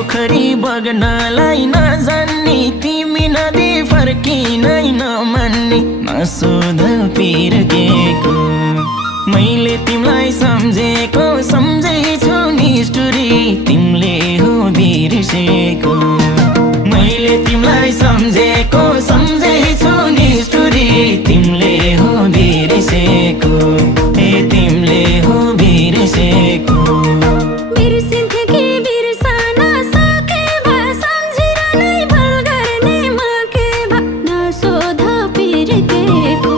पोखरी बग्नलाई नजान्ने तिमी नदी फर्किनै नमान्ने नसोध पिर्केको मैले तिमीलाई सम्झेको सम्झैछु निष्ठुरी तिमीले हो बिर्सेको